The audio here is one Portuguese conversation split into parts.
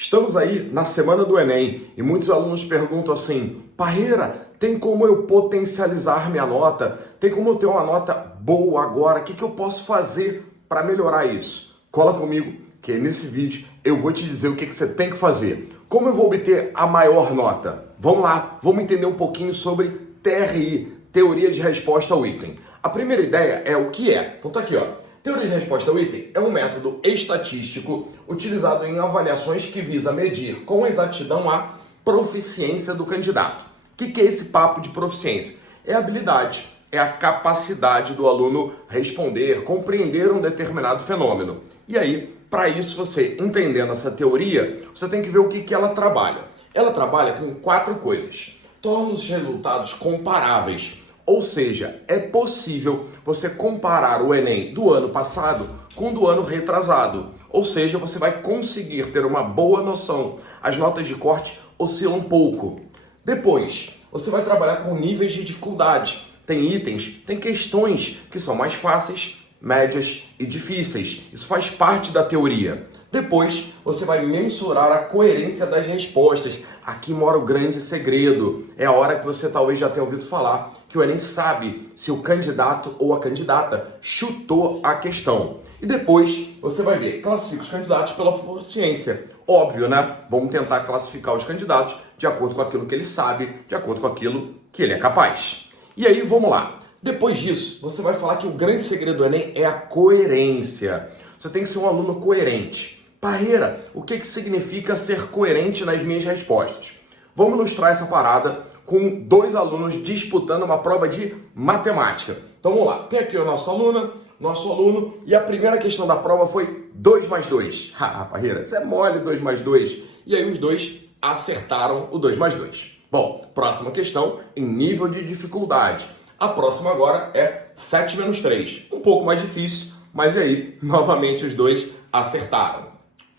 Estamos aí na semana do Enem e muitos alunos perguntam assim: Parreira, tem como eu potencializar minha nota? Tem como eu ter uma nota boa agora? O que eu posso fazer para melhorar isso? Cola comigo que nesse vídeo eu vou te dizer o que você tem que fazer. Como eu vou obter a maior nota? Vamos lá, vamos entender um pouquinho sobre TRI, Teoria de Resposta ao Item. A primeira ideia é o que é. Então tá aqui, ó. Teoria de resposta ao item é um método estatístico utilizado em avaliações que visa medir com exatidão a proficiência do candidato. O que é esse papo de proficiência? É a habilidade, é a capacidade do aluno responder, compreender um determinado fenômeno. E aí, para isso, você entendendo essa teoria, você tem que ver o que ela trabalha. Ela trabalha com 4 coisas. Torna os resultados comparáveis. Ou seja, é possível você comparar o Enem do ano passado com o do ano retrasado. Ou seja, você vai conseguir ter uma boa noção. As notas de corte oscilam um pouco. Depois, você vai trabalhar com níveis de dificuldade. Tem itens, tem questões que são mais fáceis, médias e difíceis. Isso faz parte da teoria. Depois, você vai mensurar a coerência das respostas. Aqui mora o grande segredo. É a hora que você talvez já tenha ouvido falar que o Enem sabe se o candidato ou a candidata chutou a questão. E depois, você vai ver, classifica os candidatos pela proficiência. Óbvio, né? Vamos tentar classificar os candidatos de acordo com aquilo que ele sabe, de acordo com aquilo que ele é capaz. E aí, vamos lá. Depois disso, você vai falar que o grande segredo do Enem é a coerência. Você tem que ser um aluno coerente. Parreira, o que significa ser coerente nas minhas respostas? Vamos ilustrar essa parada com 2 alunos disputando uma prova de matemática. Então vamos lá, tem aqui o nosso aluno, e a primeira questão da prova foi 2 mais 2. Parreira, isso é mole 2 mais 2. E aí os 2 acertaram o 2 mais 2. Bom, próxima questão em nível de dificuldade. A próxima agora é 7 menos 3. Um pouco mais difícil, mas aí, novamente, os 2 acertaram.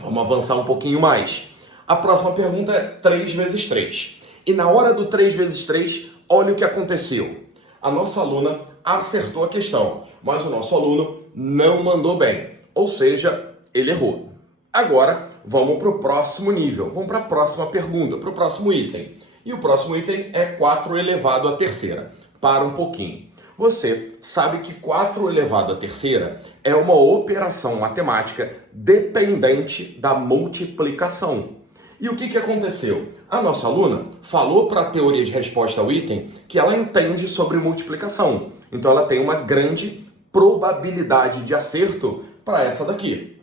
Vamos avançar um pouquinho mais. A próxima pergunta é 3 vezes 3. E na hora do 3 vezes 3, olha o que aconteceu. A nossa aluna acertou a questão, mas o nosso aluno não mandou bem. Ou seja, ele errou. Agora, vamos para o próximo nível. Vamos para a próxima pergunta, para o próximo item. E o próximo item é 4 elevado à terceira. Para um pouquinho. Você sabe que 4 elevado à terceira é uma operação matemática dependente da multiplicação. E o que aconteceu? A nossa aluna falou para a teoria de resposta ao item que ela entende sobre multiplicação. Então ela tem uma grande probabilidade de acerto para essa daqui.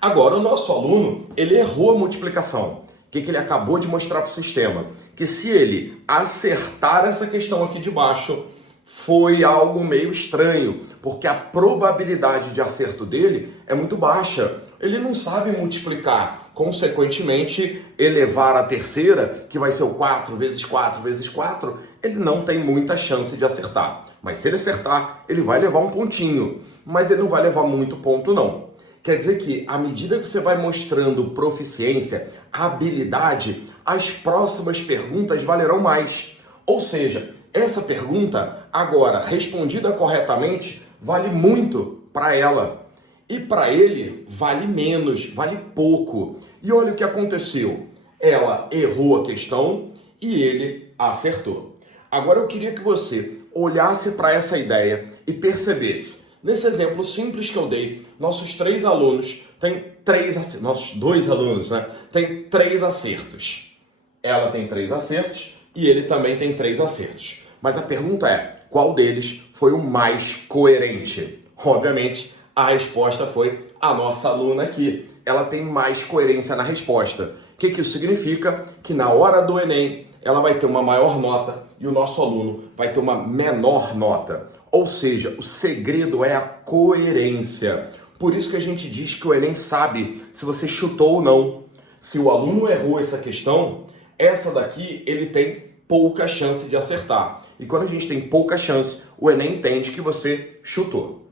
Agora o nosso aluno, ele errou a multiplicação. O que ele acabou de mostrar para o sistema? Que se ele acertar essa questão aqui de baixo, foi algo meio estranho, porque a probabilidade de acerto dele é muito baixa. Ele não sabe multiplicar. Consequentemente, elevar a terceira, que vai ser o 4 vezes 4 vezes 4, ele não tem muita chance de acertar. Mas se ele acertar, ele vai levar um pontinho. Mas ele não vai levar muito ponto, não. Quer dizer que, à medida que você vai mostrando proficiência, habilidade, as próximas perguntas valerão mais. Ou seja, essa pergunta, agora respondida corretamente, vale muito para ela. E para ele, vale menos, vale pouco. E olha o que aconteceu. Ela errou a questão e ele acertou. Agora eu queria que você olhasse para essa ideia e percebesse. Nesse exemplo simples que eu dei, nossos 3 alunos têm 3 acertos. Nossos 2 alunos, né? Têm 3 acertos. Ela tem 3 acertos e ele também tem 3 acertos. Mas a pergunta é, qual deles foi o mais coerente? Obviamente, a resposta foi a nossa aluna aqui. Ela tem mais coerência na resposta. O que isso significa? Que na hora do Enem, ela vai ter uma maior nota e o nosso aluno vai ter uma menor nota. Ou seja, o segredo é a coerência. Por isso que a gente diz que o Enem sabe se você chutou ou não. Se o aluno errou essa questão, essa daqui ele tem pouca chance de acertar. E quando a gente tem pouca chance, o Enem entende que você chutou.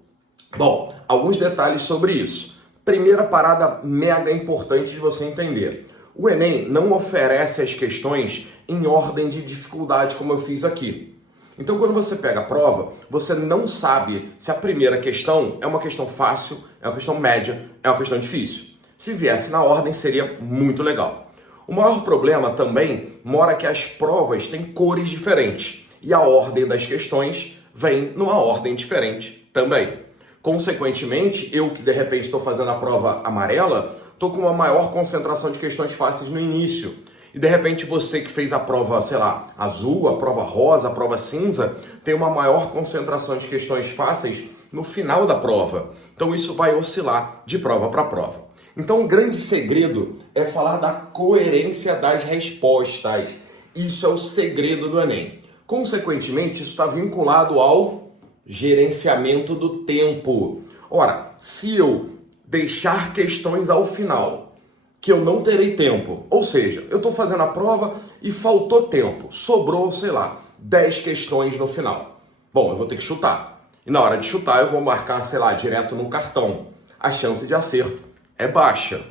Bom, alguns detalhes sobre isso. Primeira parada mega importante de você entender. O Enem não oferece as questões em ordem de dificuldade, como eu fiz aqui. Então, quando você pega a prova, você não sabe se a primeira questão é uma questão fácil, é uma questão média, é uma questão difícil. Se viesse na ordem, seria muito legal. O maior problema também mora que as provas têm cores diferentes e a ordem das questões vem numa ordem diferente também. Consequentemente, eu que de repente estou fazendo a prova amarela, estou com uma maior concentração de questões fáceis no início. E de repente você que fez a prova, sei lá, azul, a prova rosa, a prova cinza, tem uma maior concentração de questões fáceis no final da prova. Então isso vai oscilar de prova para prova. Então o grande segredo é falar da coerência das respostas. Isso é o segredo do Enem. Consequentemente, isso está vinculado ao gerenciamento do tempo. Ora, se eu deixar questões ao final, que eu não terei tempo, ou seja, eu estou fazendo a prova e faltou tempo, sobrou, sei lá, 10 questões no final. Bom, eu vou ter que chutar. E na hora de chutar, eu vou marcar, sei lá, direto no cartão. A chance de acerto é baixa.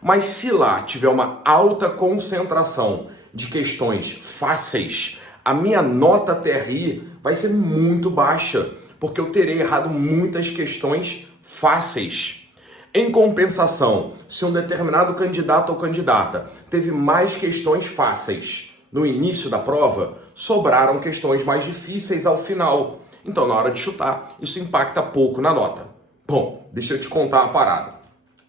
Mas se lá tiver uma alta concentração de questões fáceis, a minha nota TRI vai ser muito baixa, porque eu terei errado muitas questões fáceis. Em compensação, se um determinado candidato ou candidata teve mais questões fáceis no início da prova, sobraram questões mais difíceis ao final. Então, na hora de chutar, isso impacta pouco na nota. Bom, deixa eu te contar uma parada.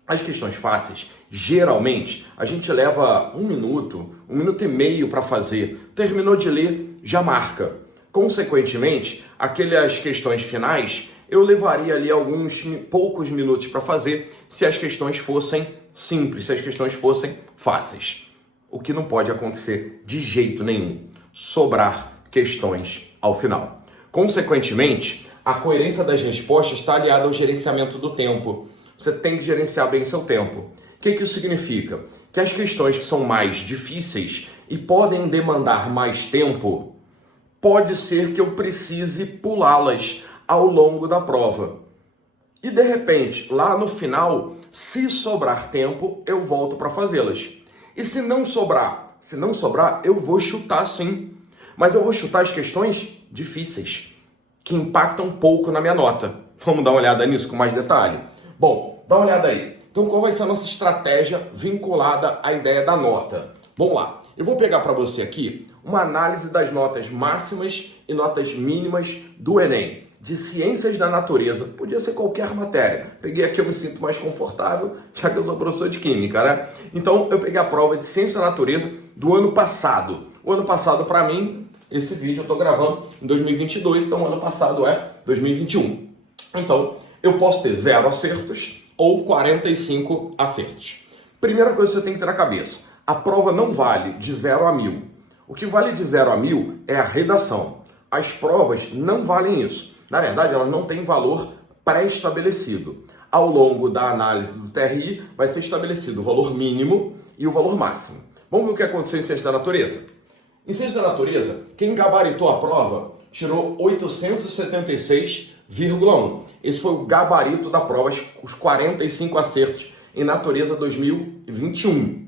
As questões fáceis, geralmente, a gente leva 1 minuto, 1 minuto e meio para fazer. Terminou de ler, já marca. Consequentemente, aquelas questões finais, eu levaria ali alguns poucos minutos para fazer se as questões fossem simples, se as questões fossem fáceis. O que não pode acontecer de jeito nenhum, sobrar questões ao final. Consequentemente, a coerência das respostas está aliada ao gerenciamento do tempo. Você tem que gerenciar bem seu tempo. O que isso significa? Que as questões que são mais difíceis e podem demandar mais tempo, pode ser que eu precise pulá-las ao longo da prova. E de repente, lá no final, se sobrar tempo, eu volto para fazê-las. E se não sobrar, eu vou chutar sim. Mas eu vou chutar as questões difíceis, que impactam um pouco na minha nota. Vamos dar uma olhada nisso com mais detalhe? Bom, dá uma olhada aí. Então, qual vai ser a nossa estratégia vinculada à ideia da nota? Vamos lá. Eu vou pegar para você aqui uma análise das notas máximas e notas mínimas do Enem, de ciências da natureza. Podia ser qualquer matéria. Peguei aqui, eu me sinto mais confortável, já que eu sou professor de química, né? Então, eu peguei a prova de ciências da natureza do ano passado. O ano passado, para mim, esse vídeo eu estou gravando em 2022, então o ano passado é 2021. Então, eu posso ter 0 acertos ou 45 acertos. Primeira coisa que você tem que ter na cabeça, a prova não vale de 0 a 1000. O que vale de 0 a 1000 é a redação. As provas não valem isso. Na verdade, elas não têm valor pré-estabelecido. Ao longo da análise do TRI, vai ser estabelecido o valor mínimo e o valor máximo. Vamos ver o que aconteceu em Ciências da Natureza? Em Ciências da Natureza, quem gabaritou a prova tirou 876,1. Esse foi o gabarito da prova, os 45 acertos em Natureza 2021.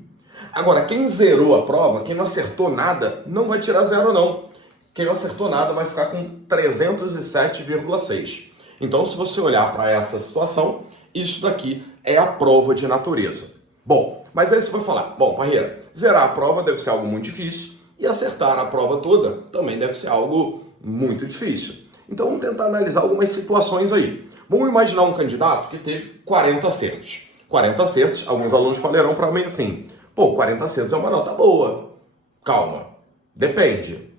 Agora, quem zerou a prova, quem não acertou nada, não vai tirar 0 não. Quem não acertou nada vai ficar com 307,6. Então, se você olhar para essa situação, isso daqui é a prova de natureza. Bom, mas aí você vai falar, bom, Parreira, zerar a prova deve ser algo muito difícil e acertar a prova toda também deve ser algo muito difícil. Então, vamos tentar analisar algumas situações aí. Vamos imaginar um candidato que teve 40 acertos. 40 acertos, alguns alunos falarão para mim assim, pô, 40 acertos é uma nota boa. Calma, depende.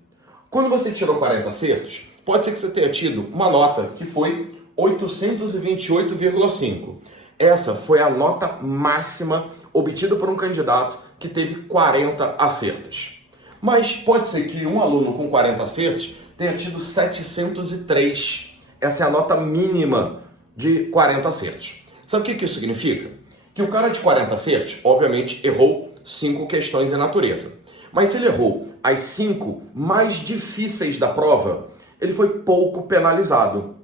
Quando você tirou 40 acertos, pode ser que você tenha tido uma nota que foi 828,5. Essa foi a nota máxima obtida por um candidato que teve 40 acertos. Mas pode ser que um aluno com 40 acertos tenha tido 703. Essa é a nota mínima de 40 acertos. Sabe o que isso significa? Que o cara de 40 acertos, obviamente, errou 5 questões em natureza. Mas se ele errou as 5 mais difíceis da prova, ele foi pouco penalizado.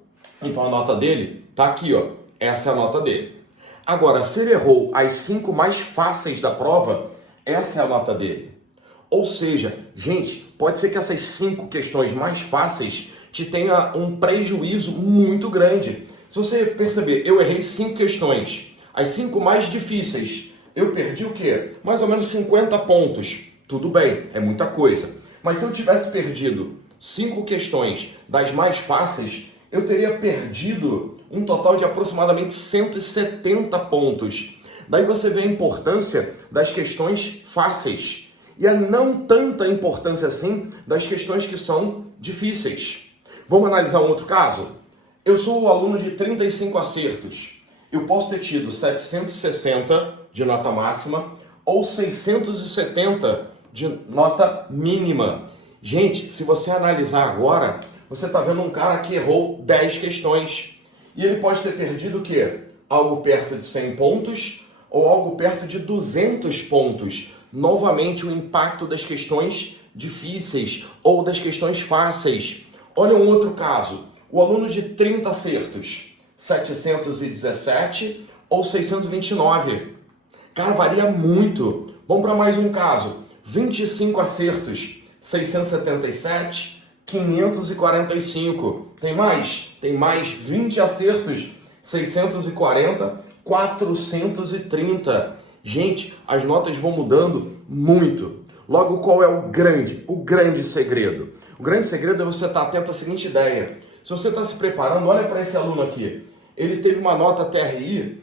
Então a nota dele está aqui, ó. Essa é a nota dele. Agora, se ele errou as 5 mais fáceis da prova, essa é a nota dele. Ou seja, gente, pode ser que essas 5 questões mais fáceis te tenha um prejuízo muito grande. Se você perceber, eu errei 5 questões. As 5 mais difíceis, eu perdi o quê? Mais ou menos 50 pontos. Tudo bem, é muita coisa. Mas se eu tivesse perdido 5 questões das mais fáceis, eu teria perdido um total de aproximadamente 170 pontos. Daí você vê a importância das questões fáceis e a não tanta importância assim das questões que são difíceis. Vamos analisar um outro caso? Eu sou o aluno de 35 acertos. Eu posso ter tido 760 de nota máxima ou 670 de nota mínima. Gente, se você analisar agora, você está vendo um cara que errou 10 questões. E ele pode ter perdido o quê? Algo perto de 100 pontos ou algo perto de 200 pontos. Novamente, o impacto das questões difíceis ou das questões fáceis. Olha um outro caso. O aluno de 30 acertos, 717 ou 629. Cara, varia muito. Vamos para mais um caso. 25 acertos, 677, 545. Tem mais? Tem mais 20 acertos, 640, 430. Gente, as notas vão mudando muito. Logo, qual é o grande segredo? O grande segredo é você estar atento à seguinte ideia. Se você está se preparando, olha para esse aluno aqui. Ele teve uma nota TRI,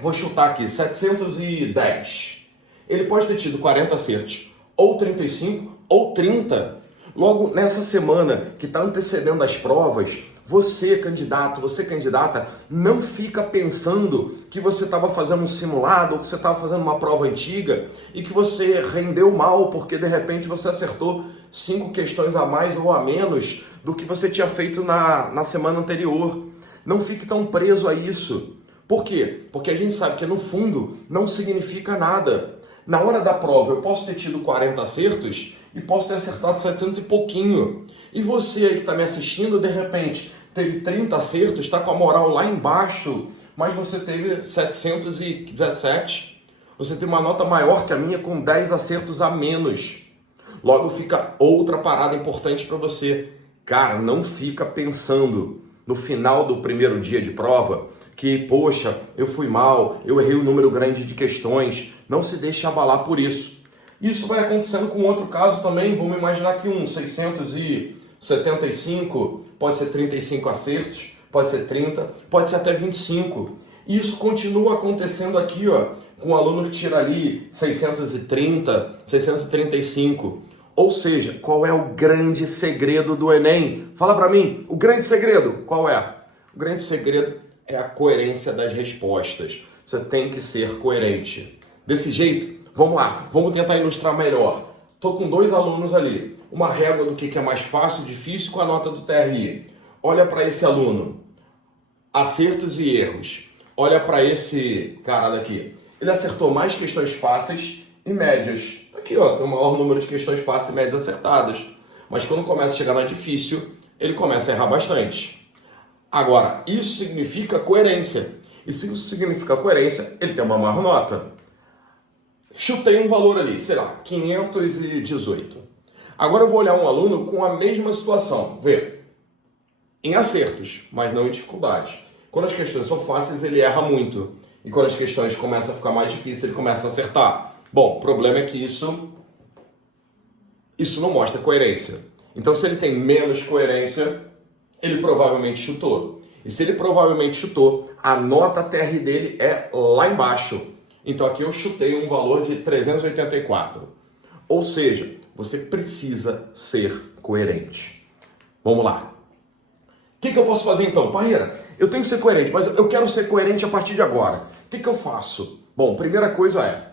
vou chutar aqui, 710. Ele pode ter tido 40 acertos, ou 35, ou 30. Logo, nessa semana que está antecedendo as provas, você, candidato, você, candidata, não fica pensando que você estava fazendo um simulado ou que você estava fazendo uma prova antiga e que você rendeu mal porque, de repente, você acertou 5 questões a mais ou a menos do que você tinha feito na semana anterior. Não fique tão preso a isso. Por quê? Porque a gente sabe que, no fundo, não significa nada. Na hora da prova, eu posso ter tido 40 acertos e posso ter acertado 700 e pouquinho. E você aí que está me assistindo, de repente, teve 30 acertos, está com a moral lá embaixo, mas você teve 717. Você tem uma nota maior que a minha com 10 acertos a menos. Logo fica outra parada importante para você. Cara, não fica pensando no final do primeiro dia de prova que, poxa, eu fui mal, eu errei um número grande de questões. Não se deixe abalar por isso. Isso vai acontecendo com outro caso também. Vamos imaginar que um 675, pode ser 35 acertos, pode ser 30, pode ser até 25. E isso continua acontecendo aqui, ó, com um aluno que tira ali 630, 635. Ou seja, qual é o grande segredo do Enem? Fala para mim, o grande segredo, qual é? O grande segredo é a coerência das respostas. Você tem que ser coerente. Desse jeito, vamos lá, vamos tentar ilustrar melhor. Estou com 2 alunos ali, uma régua do que é mais fácil, difícil com a nota do TRI. Olha para esse aluno, acertos e erros. Olha para esse cara daqui. Ele acertou mais questões fáceis e médias. Aqui, ó, tem o maior número de questões fáceis e médias acertadas. Mas quando começa a chegar na difícil, ele começa a errar bastante. Agora, isso significa coerência. E se isso significa coerência, ele tem uma maior nota. Chutei um valor ali, sei lá, 518. Agora eu vou olhar um aluno com a mesma situação. Vê, em acertos, mas não em dificuldade. Quando as questões são fáceis, ele erra muito. E quando as questões começam a ficar mais difíceis, ele começa a acertar. Bom, o problema é que isso não mostra coerência. Então, se ele tem menos coerência, ele provavelmente chutou. E se ele provavelmente chutou, a nota TR dele é lá embaixo. Então, aqui eu chutei um valor de 384. Ou seja, você precisa ser coerente. Vamos lá. O que eu posso fazer então? Parreira, eu tenho que ser coerente, mas eu quero ser coerente a partir de agora. O que eu faço? Bom, primeira coisa é,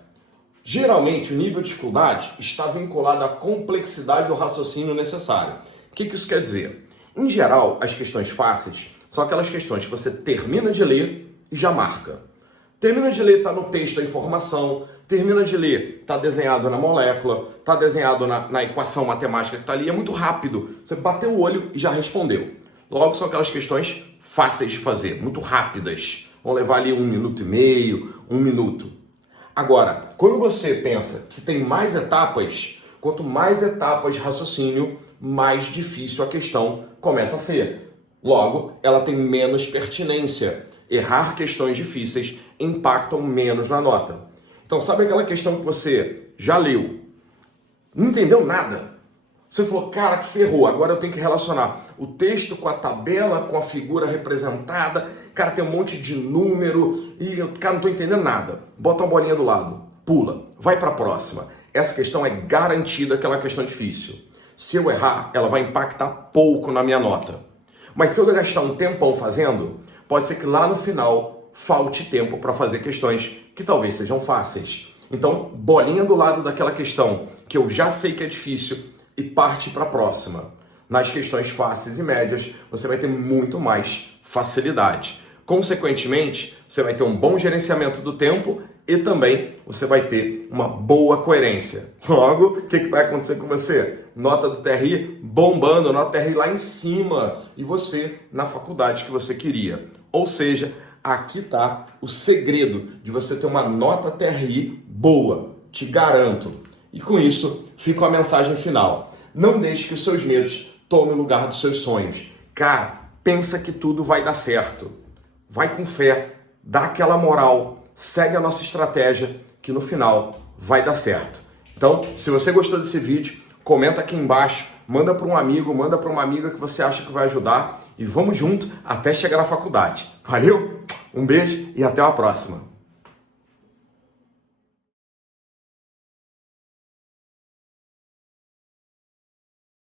geralmente o nível de dificuldade está vinculado à complexidade do raciocínio necessário. O que isso quer dizer? Em geral, as questões fáceis são aquelas questões que você termina de ler e já marca. Termina de ler, está no texto a informação. Termina de ler, está desenhado na molécula, está desenhado na equação matemática que está ali. É muito rápido. Você bateu o olho e já respondeu. Logo, são aquelas questões fáceis de fazer, muito rápidas. Vão levar ali 1 minuto e meio, 1 minuto. Agora, quando você pensa que tem mais etapas, quanto mais etapas de raciocínio, mais difícil a questão começa a ser. Logo, ela tem menos pertinência. errar questões difíceis impactam menos na nota. Então, sabe aquela questão que você já leu, não entendeu nada? Você falou, cara, que ferrou, agora eu tenho que relacionar o texto com a tabela, com a figura representada, cara, tem um monte de número e eu, cara, não estou entendendo nada. Bota uma bolinha do lado, pula, vai para a próxima. Essa questão é garantida que ela é uma questão difícil. Se eu errar, ela vai impactar pouco na minha nota. Mas se eu gastar um tempão fazendo, pode ser que lá no final falte tempo para fazer questões que talvez sejam fáceis. Então, bolinha do lado daquela questão que eu já sei que é difícil e parte para a próxima. Nas questões fáceis e médias, você vai ter muito mais facilidade. Consequentemente, você vai ter um bom gerenciamento do tempo e também você vai ter uma boa coerência. Logo, o que vai acontecer com você? Nota do TRI bombando, nota do TRI lá em cima e você na faculdade que você queria. Ou seja, aqui está o segredo de você ter uma nota TRI boa, te garanto. E com isso, fica a mensagem final. Não deixe que os seus medos tomem o lugar dos seus sonhos. Cara, pensa que tudo vai dar certo. Vai com fé, dá aquela moral, segue a nossa estratégia que no final vai dar certo. Então, se você gostou desse vídeo, comenta aqui embaixo, manda para um amigo, manda para uma amiga que você acha que vai ajudar e vamos junto até chegar na faculdade. Valeu? Um beijo e até a próxima.